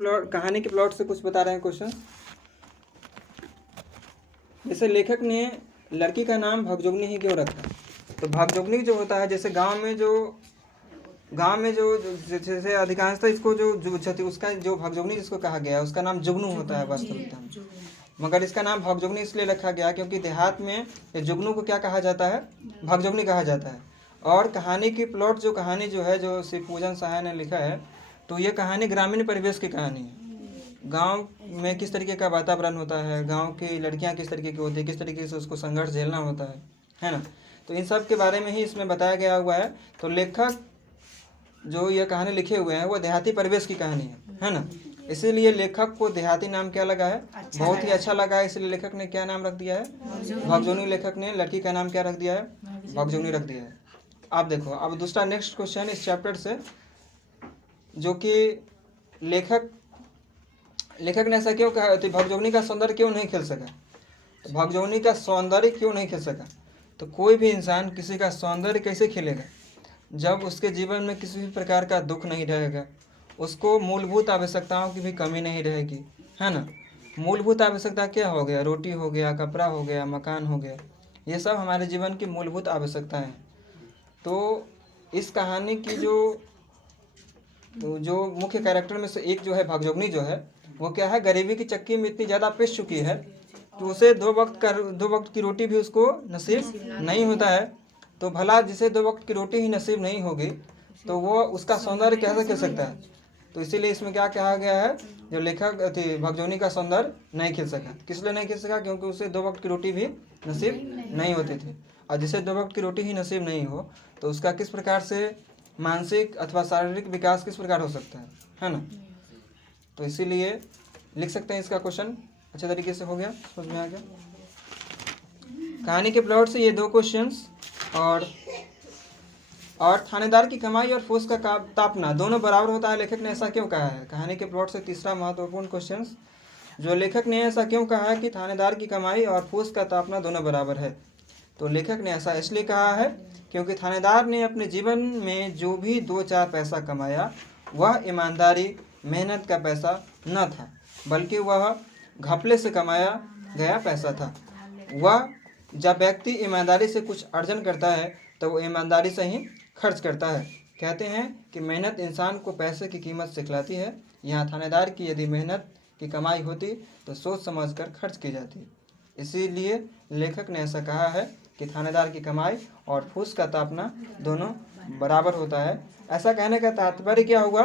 Plot, कहानी के plot से कुछ बता रहे हैं क्वेश्चन। जैसे लेखक ने लड़की का नाम भगजोगनी ही क्यों रखा? तो भगजोगनी जो होता है, जैसे गांव में जैसे अधिकांशतः इसको जो उसका जो भगजोगनी जिसको कहा गया है उसका नाम जुगनू होता है वास्तविकता में। मगर इसका नाम भगजोगनी इसलिए रखा गया क्योंकि देहात में ये जुगनू को क्या कहा जाता है? भगजोगनी कहा जाता है। और कहानी की प्लॉट जो कहानी जो है, जो श्री पूजन सहाय ने लिखा है, तो ये कहानी ग्रामीण परिवेश की कहानी है। गांव में किस तरीके का वातावरण होता है, गांव की लड़कियां किस तरीके की होती है, किस तरीके से उसको संघर्ष झेलना होता है ना। तो इन सब के बारे में ही इसमें बताया गया हुआ है। तो लेखक जो ये कहानी लिखे हुए हैं वो देहाती परिवेश की कहानी है ना। इसीलिए लेखक को देहाती नाम क्या लगा है? बहुत ही अच्छा लगा है, इसलिए लेखक ने क्या नाम रख दिया है? भगजोगनी। लेखक ने लड़की का नाम क्या रख दिया है? भगजोगनी रख दिया है। आप देखो, अब दूसरा नेक्स्ट क्वेश्चन इस चैप्टर से, जो कि लेखक ने ऐसा क्यों कहा, तो भगजोगनी का सौंदर्य क्यों नहीं खिल सका? तो भगजोगनी का सौंदर्य क्यों नहीं खिल सका? तो कोई भी इंसान किसी का सौंदर्य कैसे खिलेगा जब उसके जीवन में किसी भी प्रकार का दुख नहीं रहेगा, उसको मूलभूत आवश्यकताओं की भी कमी नहीं रहेगी, है ना। मूलभूत आवश्यकता क्या हो गया? रोटी हो गया, कपड़ा हो गया, मकान हो गया, ये सब हमारे जीवन की मूलभूत आवश्यकताएं हैं। तो इस कहानी की जो मुख्य कैरेक्टर में से एक जो है भगजोगनी जो है, वो क्या है, गरीबी की चक्की में इतनी ज़्यादा पिस चुकी है कि उसे दो वक्त की रोटी भी उसको नसीब नहीं होता है। तो भला जिसे 2 वक्त की रोटी ही नसीब नहीं होगी तो वो उसका सौंदर्य कैसे खिल सकता है? तो इसीलिए इसमें क्या कहा गया है, जो लेखक थी भगजोगनी का सौंदर्य नहीं खिल सका। किस लिए नहीं खिल सका? क्योंकि उसे 2 वक्त की रोटी भी नसीब नहीं होती थी। और जिसे 2 वक्त की रोटी ही नसीब नहीं हो तो उसका किस प्रकार से मानसिक अथवा शारीरिक विकास किस प्रकार हो सकता है ना। तो इसीलिए लिख सकते हैं इसका क्वेश्चन अच्छे तरीके से हो गया, समझ में आ गया। कहानी के प्लॉट से ये 2 क्वेश्चंस, और थानेदार की कमाई और फूस का तापना दोनों बराबर होता है, लेखक ने ऐसा क्यों कहा है? कहानी के प्लॉट से तीसरा महत्वपूर्ण क्वेश्चन, जो लेखक ने ऐसा क्यों कहा है कि थानेदार की कमाई और फूस का तापना दोनों बराबर है? तो लेखक ने ऐसा इसलिए कहा है क्योंकि थानेदार ने अपने जीवन में जो भी 2-4 पैसा कमाया वह ईमानदारी मेहनत का पैसा न था, बल्कि वह घपले से कमाया गया पैसा था। वह जब व्यक्ति ईमानदारी से कुछ अर्जन करता है तो वो ईमानदारी से ही खर्च करता है। कहते हैं कि मेहनत इंसान को पैसे की कीमत सिखलाती है। यहाँ थानेदार की यदि मेहनत की कमाई होती तो सोच समझ कर खर्च की जाती। इसीलिए लेखक ने ऐसा कहा है कि थानेदार की कमाई और फूस का तापना दोनों बराबर होता है। ऐसा कहने का तात्पर्य क्या हुआ?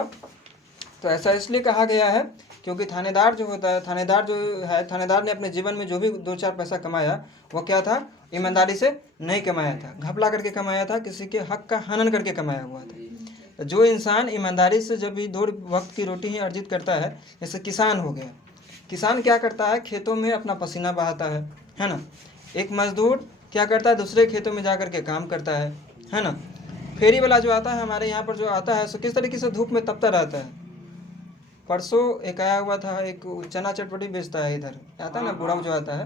तो ऐसा इसलिए कहा गया है क्योंकि थानेदार जो होता है, थानेदार ने अपने जीवन में जो भी 2-4 पैसा कमाया वो क्या था? ईमानदारी से नहीं कमाया था, घपला करके कमाया था, किसी के हक का हनन करके कमाया हुआ था। जो इंसान ईमानदारी से जब भी 2 वक्त की रोटी ही अर्जित करता है, जैसे किसान हो गया, किसान क्या करता है? खेतों में अपना पसीना बहाता है ना। एक मजदूर क्या करता है? दूसरे खेतों में जा करके काम करता है ना। फेरी वाला जो आता है हमारे यहाँ पर जो आता है, सो किस तरीके से धूप में तपता रहता है। परसों एक आया हुआ था, एक चना चटपटी बेचता है इधर, आता है ना, बूढ़ा जो आता है,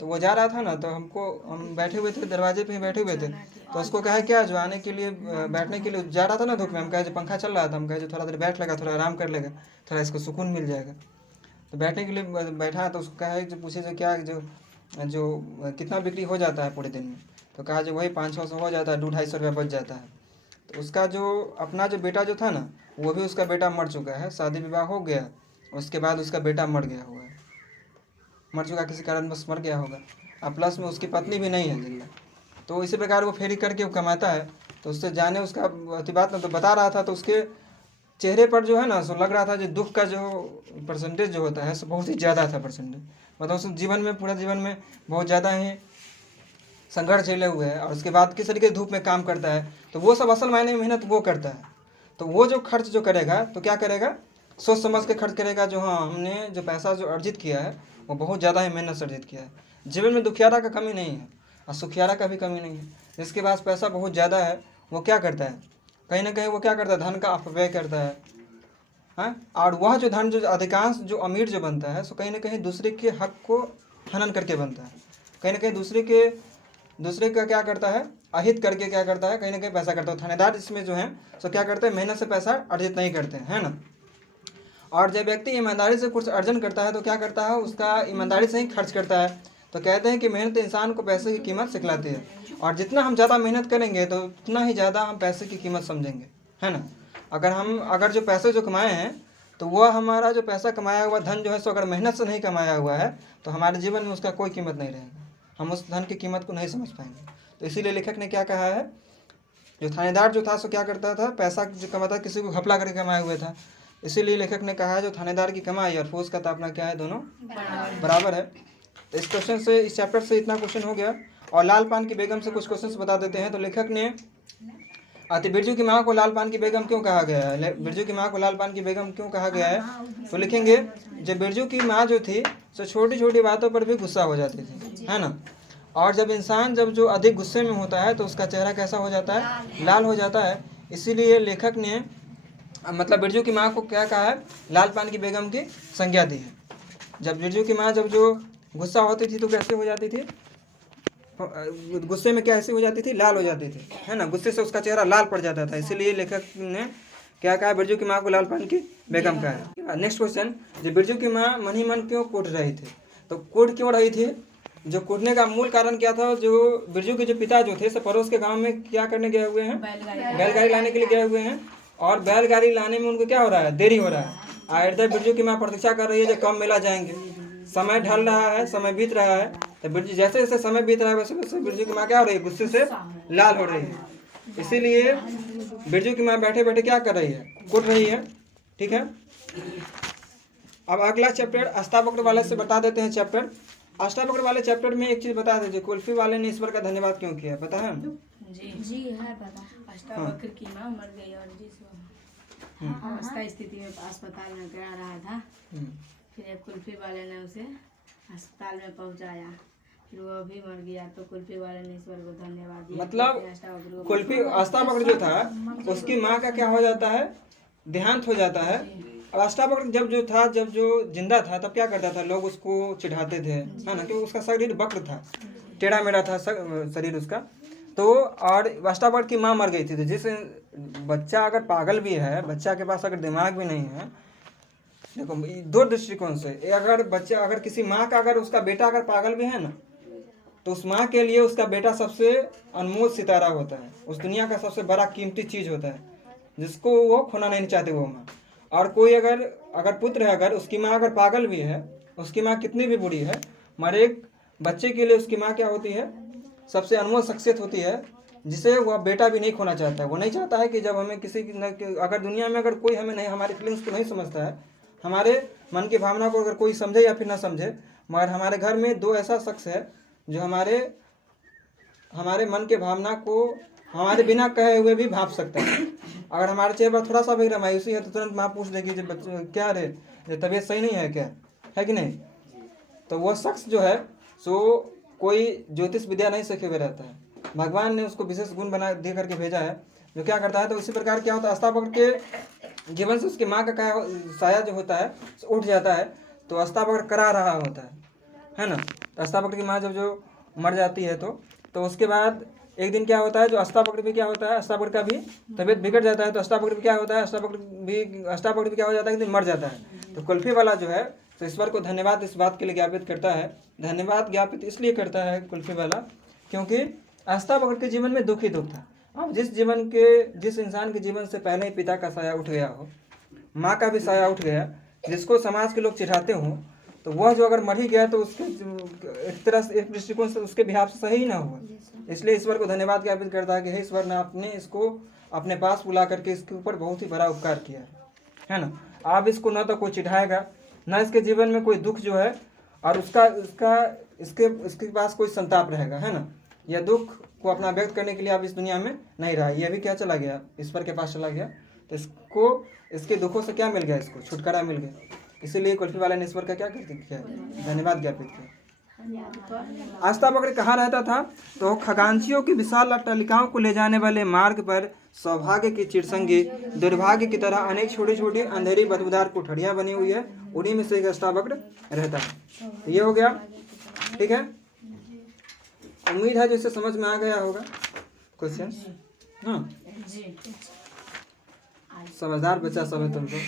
तो वो जा रहा था ना, तो हम बैठे हुए थे, दरवाजे पे ही बैठे हुए थे, तो उसको कहा क्या जो आने के लिए बैठने के लिए जा रहा था ना धूप में, हम कहे जो पंखा चल रहा था, हम कहे जो थोड़ा देर बैठ लेगा, थोड़ा आराम कर लेगा, थोड़ा इसको सुकून मिल जाएगा। तो बैठने के लिए बैठा, तो उसको कहा जो पूछे जो क्या जो कितना बिक्री हो जाता है पूरे दिन में? तो कहा जो वही 500-600 हो जाता है, 200-250 रुपया बच जाता है। तो उसका जो अपना जो बेटा जो था ना, वो भी उसका बेटा मर चुका है, शादी विवाह हो गया, उसके बाद उसका बेटा मर गया हुआ है, मर चुका किसी कारण बस मर गया होगा, और प्लस में उसकी पत्नी भी नहीं है जिंदा। तो इसी प्रकार वो फेरी करके वो कमाता है। तो उससे जाने उसका बात ना तो बता रहा था, तो उसके चेहरे पर जो है ना, सो लग रहा था जो दुख का जो परसेंटेज जो होता है सो बहुत ही ज़्यादा था परसेंटेज, मतलब उस जीवन में, पूरा जीवन में बहुत ज़्यादा ही संघर्ष झेले हुए है, और उसके बाद किस तरीके से धूप में काम करता है। तो वो सब असल मायने में मेहनत वो करता है। तो वो जो खर्च जो करेगा तो क्या करेगा? सोच समझ के खर्च करेगा, जो हाँ हमने जो पैसा जो अर्जित किया है वो बहुत ज़्यादा ही मेहनत से अर्जित किया है। जीवन में दुखियारा का कमी नहीं है और सुखियारा का भी कमी नहीं है। जिसके पास पैसा बहुत ज़्यादा है वो क्या करता है? कहीं ना कहीं वो क्या करता है? धन का अपव्यय करता है, हाँ। और वह जो धन जो अधिकांश जो अमीर जो बनता है, सो कहीं ना कहीं दूसरे के हक को हनन करके बनता है, कहीं ना कहीं दूसरे का क्या करता है? अहित करके क्या करता है? कहीं ना कहीं पैसा करता है। थानेदार इसमें जो है सो क्या करते हैं? मेहनत से पैसा अर्जित नहीं करते हैं, है ना। और जब व्यक्ति ईमानदारी से कुछ अर्जन करता है तो क्या करता है, उसका ईमानदारी से ही खर्च करता है। तो कहते हैं कि मेहनत इंसान को पैसे की कीमत सिखलाती है, और जितना हम ज़्यादा मेहनत करेंगे तो उतना ही ज़्यादा हम पैसे की कीमत समझेंगे, है ना। अगर जो पैसे जो कमाए हैं तो वह हमारा जो पैसा कमाया हुआ धन जो है सो अगर मेहनत से नहीं कमाया हुआ है तो हमारे जीवन में उसका कोई कीमत नहीं रहेगा, हम उस धन की कीमत को नहीं समझ पाएंगे। तो इसीलिए लेखक ने क्या कहा है, जो थानेदार जो था सो क्या करता था, पैसा जो कमाता किसी को घपला करके कमाए हुए था। इसीलिए लेखक ने कहा है जो थानेदार की कमाई और फौज का तापना क्या है, दोनों बराबर है। तो इस क्वेश्चन से, इस चैप्टर से इतना क्वेश्चन हो गया। और लाल पान की बेगम से कुछ क्वेश्चंस बता देते हैं। तो लेखक ने बिरजू की माँ को लाल पान की बेगम क्यों कहा गया है, बिरजू की माँ को लाल पान की बेगम क्यों कहा गया है, तो लिखेंगे जब बिरजू की माँ जो थी सो छोटी छोटी बातों पर भी गुस्सा हो जाती थी, है ना। और जब इंसान जो अधिक गुस्से में होता है तो उसका चेहरा कैसा हो जाता है, लाल हो जाता है। इसीलिए लेखक ने मतलब बिरजू की माँ को क्या कहा है, लाल पान की बेगम की संज्ञा दी है। जब बिरजू की माँ जो गुस्सा होती थी तो कैसे हो जाती थी, गुस्से में कैसी हो जाती थी, लाल हो जाती थी, है ना। गुस्से से उसका चेहरा लाल पड़ जाता था। इसीलिए लेखक ने क्या कहा, बिरजू की माँ को लाल पान की बेगम कहा है। नेक्स्ट क्वेश्चन, जो बिरजू की माँ मन ही मन क्यों कूट रही थी, तो कूट क्यों रही थी, जो कूटने का मूल कारण क्या था, जो बिरजू के जो पिता जो थे सब पड़ोस के गांव में क्या करने गए हुए हैं, बैलगाड़ी लाने के लिए गए हुए हैं। और बैलगाड़ी लाने में उनको क्या हो रहा है, देरी हो रहा है। और इधर बिरजू की माँ प्रतीक्षा कर रही है जब कब मेला जाएंगे। समय ढल रहा है, समय बीत रहा है, तो बिरजू जैसे जैसे समय बीत रहा है वैसे वैसे बिरजू की माँ क्या हो रही है, गुस्से से लाल हो रही है। इसीलिए बिरजू की माँ बैठे बैठे क्या कर रही है, कूट रही है, ठीक है। अब अगला चैप्टर अष्टावक्र वाले से बता देते हैं चैप्टर। अष्टावक्र वाले चैप्टर में एक चीज बता दीजिए, कुल्फी वाले ने ईश्वर का धन्यवाद क्यों किया, पता है? जी है पता। अष्टावक्र की माँ मर गई और जिस अवस्था स्थिति में अस्पताल में गिरा रहा था, फिर एक कुल्फी वाले ने उसे अस्पताल में पहुंचाया, फिर वो भी मर गया, तो कुल्फी वाले ने ईश्वर को धन्यवाद दिया। मतलब कुल्फी अष्टावक्र जो था उसकी माँ का क्या हो जाता है, देहांत हो जाता है। और अष्टावक्र जब जो जिंदा था तब क्या करता था, लोग उसको चिढ़ाते थे, है ना, क्योंकि उसका शरीर वक्र था, टेढ़ा मेढ़ा था शरीर उसका। तो और अष्टावक्र की माँ मर गई थी। तो जिस बच्चा अगर पागल भी है, बच्चा के पास अगर दिमाग भी नहीं है, देखो दो दृष्टिकोण से, अगर किसी माँ का अगर उसका बेटा अगर पागल भी है ना, तो उस माँ के लिए उसका बेटा सबसे अनमोल सितारा होता है, उस दुनिया का सबसे बड़ा कीमती चीज होता है, जिसको वो खोना नहीं चाहते वो माँ। और कोई अगर पुत्र है, अगर उसकी माँ अगर पागल भी है, उसकी माँ कितनी भी बुरी है, मगर एक बच्चे के लिए उसकी माँ क्या होती है, सबसे अनमोल शख्सियत होती है, जिसे वह बेटा भी नहीं खोना चाहता है। वो नहीं चाहता है कि जब हमें अगर दुनिया में अगर कोई हमें नहीं, हमारी फीलिंग्स को नहीं समझता है, हमारे मन की भावना को अगर कोई समझे या फिर ना समझे, मगर हमारे घर में दो ऐसा शख्स है जो हमारे मन के भावना को हमारे बिना कहे हुए भी भाप सकता है। अगर हमारे चेहरे पर थोड़ा सा भी मायूसी है तो तुरंत माँ पूछ देगी जब बच्चे क्या रे, तबीयत सही नहीं है क्या, है कि नहीं। तो वो शख्स जो है सो कोई ज्योतिष विद्या नहीं सीखे हुए रहता है, भगवान ने उसको विशेष गुण बना दे करके भेजा है, जो क्या करता है। तो इसी प्रकार क्या होता है, अष्टावक्र के जीवन से उसकी माँ का साया जो होता है उठ जाता है, तो अष्टावक्र करा रहा होता है ना। अष्टावक्र की माँ जब जो मर जाती है तो उसके बाद एक दिन क्या होता है, जो अष्टावक्र भी क्या होता है, अष्टावक्र का भी तबीयत बिगड़ जाता है, तो अष्टावक्र भी क्या होता है, अष्टावक्र भी क्या हो जाता है, एक दिन मर जाता है। तो कुल्फी वाला जो है तो ईश्वर को धन्यवाद इस बात के लिए ज्ञापित करता है, धन्यवाद ज्ञापित इसलिए करता है कुल्फी वाला, क्योंकि अष्टावक्र के जीवन में दुख ही दुख था। अब जिस इंसान के जीवन से पहले ही पिता का साया उठ गया हो, माँ का भी साया उठ गया, जिसको समाज के लोग चिढ़ाते हों, तो वह जो अगर मर ही गया तो उसके एक तरह से एक दृष्टिकोण से उसके बिहार से सही ना हुआ। इसलिए ईश्वर को धन्यवाद ज्ञापित करता है कि हे ईश्वर ने आपने इसको अपने पास बुला करके इसके ऊपर बहुत ही बड़ा उपकार किया है ना। आप इसको न तो कोई चिढ़ाएगा, न इसके जीवन में कोई दुख जो है और इसके पास कोई संताप रहेगा, है ना। यह दुख को अपना व्यक्त करने के लिए आप इस दुनिया में नहीं रहा, यह भी क्या चला गया, ईश्वर के पास चला गया। तो इसके दुखों से क्या मिल गया, इसको छुटकारा मिल गया। इसीलिए कुल्फी वाले ने ईश्वर का क्या किया, धन्यवाद ज्ञापित किया। अष्टावक्र कहाँ रहता था, तो खगांचियों की विशाल अट्टालिकाओं को ले जाने वाले मार्ग पर सौभाग्य की चिरसंगी दुर्भाग्य की तरह अनेक छोटी छोटी अंधेरी बदबूदार कोठरियां बनी हुई है, उन्हीं में से एक अष्टावक्र रहता है। तो ये हो गया, ठीक है। उम्मीद है जिससे समझ में आ गया होगा क्वेश्चन। हाँ, समझदार बच्चा सब है तुम लोग।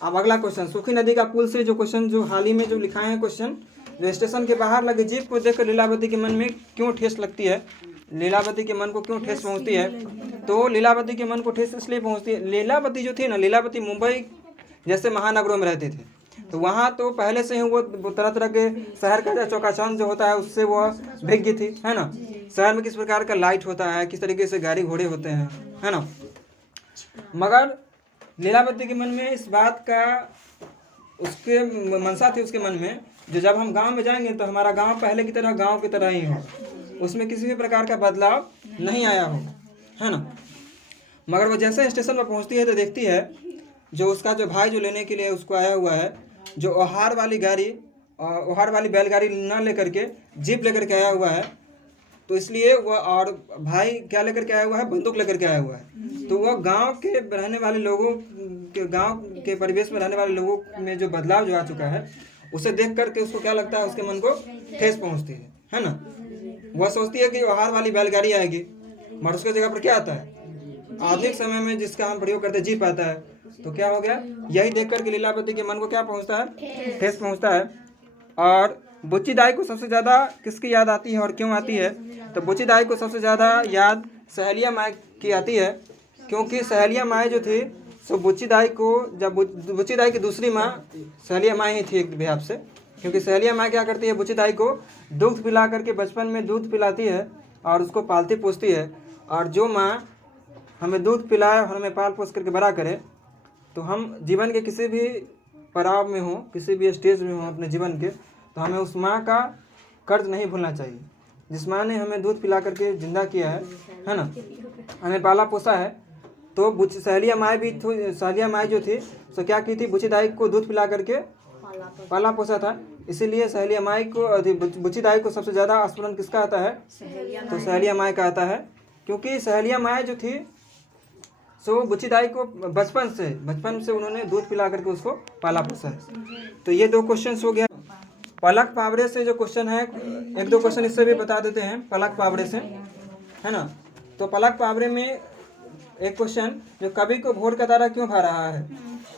अब अगला क्वेश्चन, सूखी नदी का पुल से जो क्वेश्चन जो हाल ही में जो लिखाए हैं क्वेश्चन, जो स्टेशन के बाहर लगे जीप को देखकर लीलावती के मन में क्यों ठेस लगती है, लीलावती के मन को क्यों ठेस पहुंचती है? तो लीलावती के मन को ठेस इसलिए पहुंचती है, लीलावती जो थी ना, लीलावती मुंबई जैसे महानगरों में रहते थे, तो वहाँ तो पहले से ही वो तरह तरह के शहर का चौकाचौंध जो होता है उससे वो भिज्ञ थी, है ना। शहर में किस प्रकार का लाइट होता है, किस तरीके से गाड़ी घोड़े होते हैं, है ना। मगर लीलावती के मन में इस बात का उसके मनसा थी उसके मन में, जो जब हम गांव में जाएंगे तो हमारा गांव पहले की तरह गांव की तरह ही हो, उसमें किसी भी प्रकार का बदलाव नहीं आया हो, है ना। मगर वो जैसे स्टेशन पर पहुंचती है तो देखती है जो उसका जो भाई जो लेने के लिए उसको आया हुआ है, जो ओहार वाली बैलगाड़ी ना लेकर के जीप लेकर के आया हुआ है, तो इसलिए वह, और भाई क्या लेकर के आया हुआ है, बंदूक लेकर के आया हुआ है। तो वह गांव के रहने वाले लोगों के, गांव के परिवेश में रहने वाले लोगों में जो बदलाव जो आ चुका है, उसे देख करके उसको क्या लगता है, उसके मन को ठेस पहुंचती है ना। वह सोचती है कि ओहार वाली बैलगाड़ी आएगी, मगर उसके जगह पर क्या आता है, आधुनिक समय में जिसका हम प्रयोग करते हैं जीप आता है। तो क्या हो गया, यही देख करके लीलावती के मन को क्या पहुंचता है, ठेस पहुंचता है। और बुच्चीदाई को सबसे ज़्यादा किसकी याद आती है और क्यों आती है? तो बुच्चीदाई को सबसे ज़्यादा याद सहेलिया माई की आती है, क्योंकि सहेलिया माई जो थी सो बुच्चीदाई को, जब बुच्चीदाई की दूसरी माँ सहेलिया माई ही थी एक हिसाब से, क्योंकि सहेलिया माई क्या करती है, बुच्चीदाई को दूध पिला करके बचपन में दूध पिलाती है और उसको पालती पोसती है। और जो माँ हमें दूध पिलाए और हमें पाल पोस करके बड़ा करे, तो हम जीवन के किसी भी पड़ाव में हो, किसी भी स्टेज में हो अपने जीवन के, तो हमें उस माँ का कर्ज नहीं भूलना चाहिए, जिस माँ ने हमें दूध पिला करके जिंदा किया है ना, हमें पाला पोसा है। तो सहेलिया माई जो थी सो क्या की थी, बुच्चीदाई को दूध पिला करके पाला पोसा था। इसीलिए सहेलिया माई को, बुच्चीदाई को सबसे ज़्यादा स्मरण किसका आता है, तो सहेलिया माई का आता है, क्योंकि सहेलिया माई जो थी सो बुच्चीदाई को बचपन से उन्होंने दूध पिला करके उसको पाला पोसा है। तो ये दो क्वेश्चन हो गया। पलक पावड़े से जो क्वेश्चन है, एक दो क्वेश्चन इससे भी बता देते हैं पलक पावड़े से, है ना। तो पलक पावड़े में एक क्वेश्चन, जो कवि को भोर का तारा क्यों भा रहा है?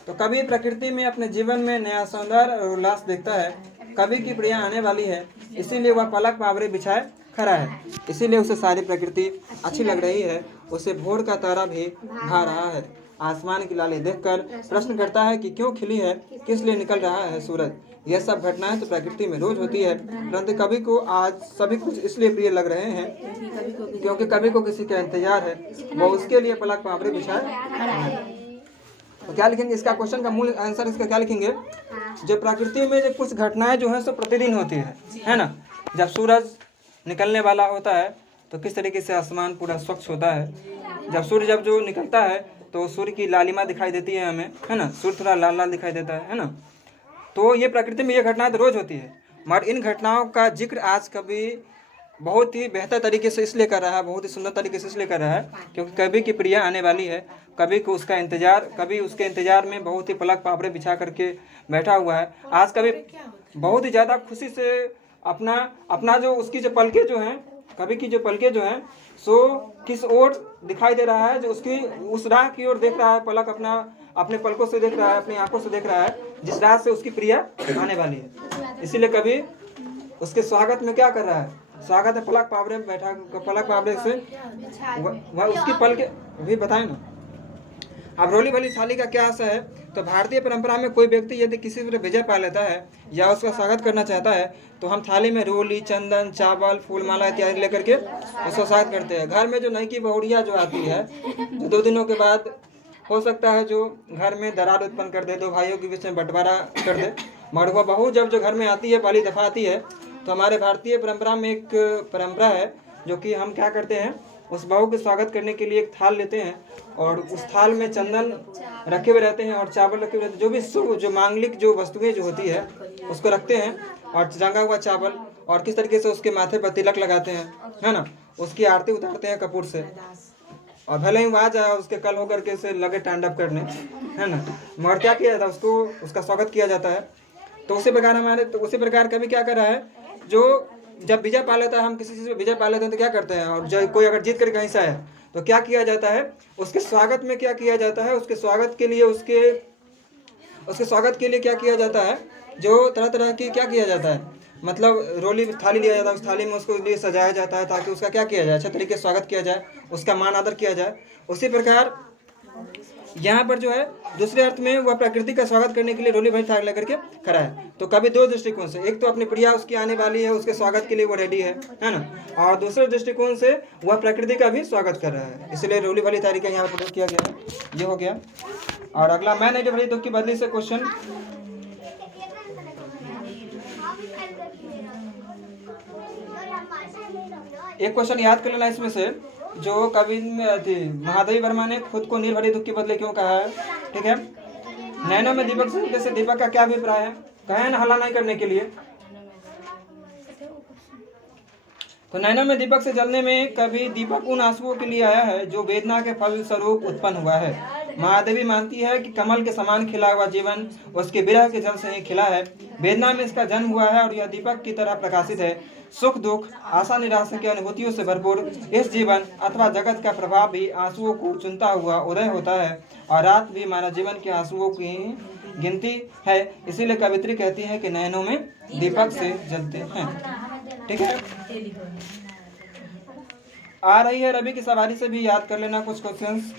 तो कवि प्रकृति में अपने जीवन में नया सौंदर्य और उल्लास देखता है, कवि की प्रिया आने वाली है, इसीलिए वह पलक पावड़े बिछाए खड़ा है, इसीलिए उसे सारी प्रकृति अच्छी लग रही है, उसे भोर का तारा भी भा रहा है। आसमान की लाली देखकर प्रश्न करता है कि क्यों खिली है, किस लिए निकल रहा है सूरज। यह सब घटनाएं तो प्रकृति में रोज होती है, परंतु कवि को आज सभी कुछ इसलिए प्रिय लग रहे हैं क्योंकि कवि को किसी का इंतजार है, वो उसके लिए पलक पावड़े बिछाए। तो क्या लिखेंगे इसका, क्वेश्चन का मूल आंसर इसका क्या लिखेंगे, जो प्रकृति में जो कुछ घटनाएं जो है सो प्रतिदिन होती है ना। जब सूरज निकलने वाला होता है तो किस तरीके से आसमान पूरा स्वच्छ होता है, जब सूर्य जो निकलता है तो सूर्य की लालिमा दिखाई देती है हमें, है ना, सूर्य थोड़ा लाल लाल दिखाई देता है ना। तो ये प्रकृति में ये घटनाएं तो रोज होती है, मगर इन घटनाओं का जिक्र आज कवि बहुत ही बेहतर तरीके से इसलिए कर रहा है, बहुत ही सुंदर तरीके से इसलिए कर रहा है क्योंकि कवि की प्रिया आने वाली है, कवि को उसका इंतजार, कवि उसके इंतजार में बहुत ही पलक पावड़े बिछा करके बैठा हुआ है। आज कवि बहुत ही ज़्यादा खुशी से अपना जो उसकी जो पलके जो हैं, कवि की जो पलके जो हैं सो किस ओर दिखाई दे रहा है, जो उसकी उस राह की ओर देख रहा है, पलक अपने पलकों से देख रहा है, अपनी आंखों से देख रहा है, जिस राह से उसकी प्रिया आने वाली है। इसीलिए कवि उसके स्वागत में क्या कर रहा है, स्वागत है पलक पावड़े में बैठा, पलक पावड़े से वह उसकी पलके भी बताए ना। अब रोली वाली थाली का क्या आशा है, तो भारतीय परंपरा में कोई व्यक्ति यदि किसी तरह विजय पा लेता है या उसका स्वागत करना चाहता है तो हम थाली में रोली, चंदन, चावल, फूल माला इत्यादि लेकर के उसका स्वागत करते हैं। घर में जो नई की बहुड़िया जो आती है, जो 2 दिनों के बाद हो सकता है जो घर में दरार उत्पन्न कर दे, 2 भाइयों के बीच में बंटवारा कर दे, मगर वह बहू जब जो घर में आती है, पहली दफ़ा आती है, तो हमारे भारतीय परंपरा में एक परंपरा है जो कि हम क्या करते हैं, उस बहू के स्वागत करने के लिए एक थाल लेते हैं और उस थाल में चंदन रखे हुए रहते हैं और चावल रखे हुए रहते हैं, जो भी शुभ जो मांगलिक जो वस्तुएं जो होती है उसको रखते हैं और रंगा हुआ चावल, और किस तरीके से उसके माथे पर तिलक लगाते हैं, है ना, उसकी आरती उतारते हैं कपूर से, और भले ही वो आ जाए उसके कल होकर के से लगे टांडव करने, है ना, मगर क्या किया जाता है, उसको उसका स्वागत किया जाता है। तो उसी प्रकार कभी क्या कर रहा है, जो जब विजय पा लेता है, हम किसी चीज़ में विजय पा लेते हैं तो क्या करते हैं, और जब कोई अगर जीत कर कहीं से आए तो क्या किया जाता है, उसके स्वागत में क्या किया जाता है, उसके स्वागत के लिए उसके उसके स्वागत के लिए क्या किया जाता है, जो तरह तरह की क्या किया जाता है, मतलब रोली थाली लिया जाता है, उस थाली में उसको लिए सजाया जाता है ताकि उसका क्या किया जाए, अच्छा तरीके से स्वागत किया जाए, उसका मान आदर किया जाए। उसी प्रकार यहाँ पर जो है दूसरे अर्थ में वह प्रकृति का स्वागत करने के लिए रोली भरी थाली लेकर के खड़ा है। तो कभी दो दृष्टिकोण से, एक तो अपनी प्रिया उसकी आने वाली है, उसके स्वागत के लिए वो रेडी है ना, और दूसरे दृष्टिकोण से वह प्रकृति का भी स्वागत कर रहा है, इसलिए रोली भरी थाली का यहाँ पर प्रयोग किया गया है। ये हो गया। और अगला मैं नहीं भरी दुख की बदली से क्वेश्चन, एक क्वेश्चन याद कर लेना इसमें से, जो कवि महादेवी वर्मा ने खुद को नीर भरी दुख के बदले क्यों कहा है, ठीक है। नैनों में दीपक से दीपक का क्या अभिप्राय है, कहे ना हल्ला नहीं करने के लिए। तो नैनों में दीपक से जलने में कभी दीपक उन आंसुओं के लिए आया है जो वेदना के फल स्वरूप उत्पन्न हुआ है। महादेवी मानती है कि कमल के समान खिला हुआ जीवन उसके विरह के जल से ही खिला है, वेदना में इसका जन्म हुआ है और यह दीपक की तरह प्रकाशित है। सुख दुख आशा निराशा की अनुभूतियों से भरपूर इस जीवन अथवा जगत का प्रभाव भी आंसुओं को चुनता हुआ उदय होता है, और रात भी मानव जीवन के आंसुओं की गिनती है। इसीलिए कवित्री कहती है कि नैनों में दीपक से जलते हैं, ठीक है। आ रही है रवि की सवारी से भी याद कर लेना कुछ क्वेश्चंस।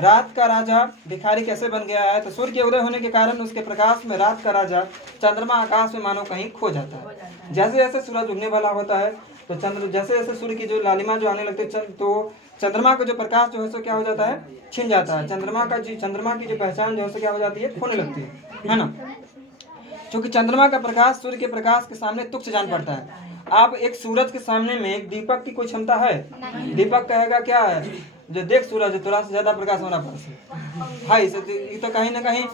रात का राजा भिखारी कैसे बन गया है, तो सूर्य के उदय होने के कारण उसके प्रकाश में रात का राजा चंद्रमा आकाश में मानो कहीं खो जाता है। जैसे जैसे सूरज उगने वाला होता है तो जैसे जैसे सूर्य की जो लालिमा जो आने लगती है तो चंद्रमा का जो प्रकाश जो है सो क्या हो जाता है, छिन जाता है। चंद्रमा की जो पहचान जो है सो क्या हो जाती है, खोने लगती है ना। क्योंकि चंद्रमा का प्रकाश सूर्य के प्रकाश के सामने तुच्छ जान पड़ता है। अब एक सूरज के सामने में एक दीपक की कोई क्षमता है, दीपक कहेगा क्या है, जो देख सूरज थोड़ा सा ज्यादा प्रकाश होना पड़ता है, ये तो कहीं ना कहीं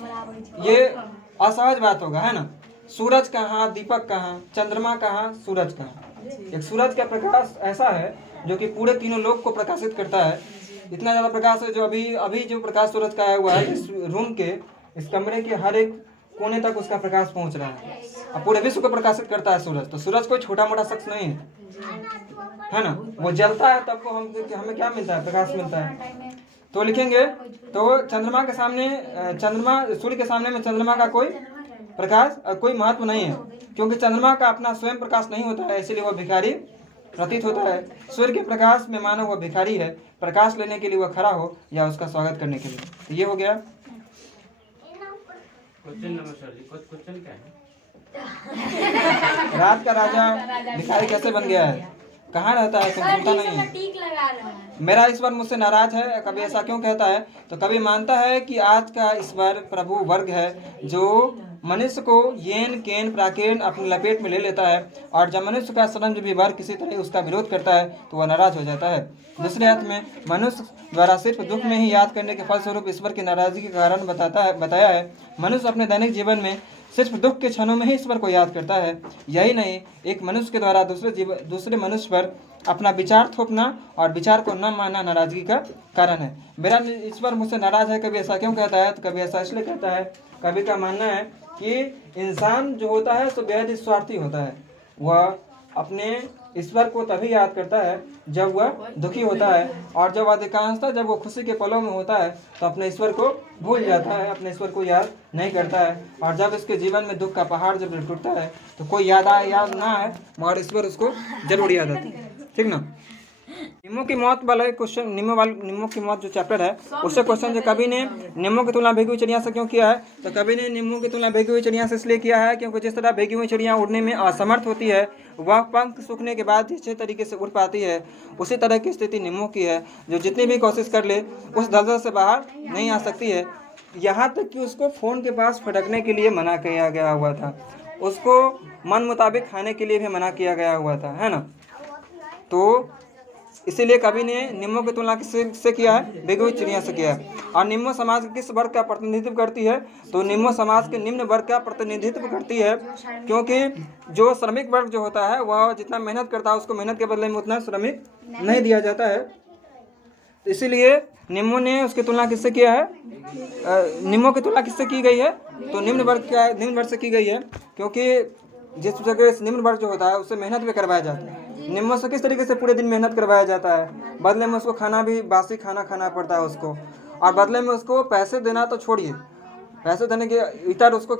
ये असहज बात होगा, है ना। सूरज कहाँ, दीपक कहाँ, चंद्रमा कहाँ, सूरज कहाँ। एक सूरज का प्रकाश ऐसा है जो कि पूरे तीनों लोक को प्रकाशित करता है। इतना ज्यादा प्रकाश है जो अभी जो प्रकाश सूरज का आया हुआ है, इस रूम के, इस कमरे के हर एक कोने तक उसका प्रकाश पहुंच रहा है, और पूरे विश्व को प्रकाशित करता है सूरज। तो सूरज कोई छोटा मोटा शख्स नहीं है ना। वो जलता है तब को हमें क्या मिलता है, प्रकाश मिलता है। तो लिखेंगे तो चंद्रमा के सामने सूर्य के सामने में चंद्रमा का कोई प्रकाश कोई महत्व नहीं है, क्योंकि चंद्रमा का अपना स्वयं प्रकाश नहीं होता है, इसीलिए वह भिखारी प्रतीत होता है। सूर्य के प्रकाश में मानो वह भिखारी है, प्रकाश लेने के लिए वह खड़ा हो या उसका स्वागत करने के लिए। तो ये हो गया। क्वेश्चन क्या है? रात का राजा भिखारी कैसे बन गया है, कहाँ रहता है, तुम सुनता नहीं है। मेरा ईश्वर मुझसे नाराज है, कभी ऐसा क्यों कहता है, तो कभी मानता है कि आज का ईश्वर प्रभु वर्ग है जो मनुष्य को येन केन प्राकेन अपनी लपेट में ले लेता है, और जब मनुष्य का सरंज भी वर्ग किसी तरह उसका विरोध करता है तो वह नाराज हो जाता है। दूसरे अर्थ में मनुष्य द्वारा सिर्फ दुख में ही याद करने के फलस्वरूप ईश्वर की नाराजगी के कारण बताया है। मनुष्य अपने दैनिक जीवन में सिर्फ दुख के क्षणों में ही ईश्वर को याद करता है। यही नहीं, एक मनुष्य के द्वारा दूसरे मनुष्य पर अपना विचार थोपना और विचार को न मानना नाराजगी का कारण है। मेरा ईश्वर मुझसे नाराज है, कभी ऐसा क्यों कहता है, तो कभी ऐसा इसलिए कहता है, कभी का मानना है कि इंसान जो होता है सो बेहद स्वार्थी होता है। वह अपने ईश्वर को तभी याद करता है जब वह दुखी होता है, और जब अधिकांशतः जब वो खुशी के पलों में होता है तो अपने ईश्वर को भूल जाता है, अपने ईश्वर को याद नहीं करता है। और जब इसके जीवन में दुख का पहाड़ जब टूटता है तो कोई याद ना आए मगर ईश्वर उसको जरूर याद आती है, ठीक ना। निम्मो की मौत वाला क्वेश्चन, निम्मो की मौत जो चैप्टर है उससे क्वेश्चन जो कवि ने निम्मो की तुलना भीगी हुई चिड़िया से क्यों किया है, तो कवि ने निम्मो की तुलना भीगी हुई चिड़िया से इसलिए किया है क्योंकि जिस तरह भीगी हुई चिड़िया उड़ने में असमर्थ होती है, वह पंख सूखने के बाद अच्छे तरीके से उड़ पाती है, उसी तरह की स्थिति निम्मो की है, जो जितनी भी कोशिश कर ले उस दलदल से बाहर नहीं आ सकती है। यहाँ तक कि उसको फ़ोन के पास फटकने के लिए मना किया गया हुआ था, उसको मन मुताबिक खाने के लिए भी मना किया गया हुआ था, है ना। तो इसीलिए कवि ने निम्मो की तुलना किससे किया है, भीगी हुई चिड़िया से किया है। और निम्मो समाज के किस वर्ग का प्रतिनिधित्व करती है, तो निम्मो समाज के निम्न वर्ग का प्रतिनिधित्व करती है, क्योंकि जो श्रमिक वर्ग जो होता है वह जितना मेहनत करता है उसको मेहनत के बदले में उतना श्रमिक नहीं दिया जाता है। इसीलिए निम्मो ने उसकी तुलना किससे किया है, निम्मो की तुलना किससे की गई है, तो निम्न वर्ग से की गई है, क्योंकि जिस जगह निम्न वर्ग जो होता है उससे मेहनत भी करवाया जाता है। निम्न से किस तरीके से पूरे दिन मेहनत करवाया जाता है, बदले में उसको खाना भी बासी खाना खाना पड़ता है उसको, और बदले में उसको पैसे देना तो छोड़िए, पैसे देने के इतर उसको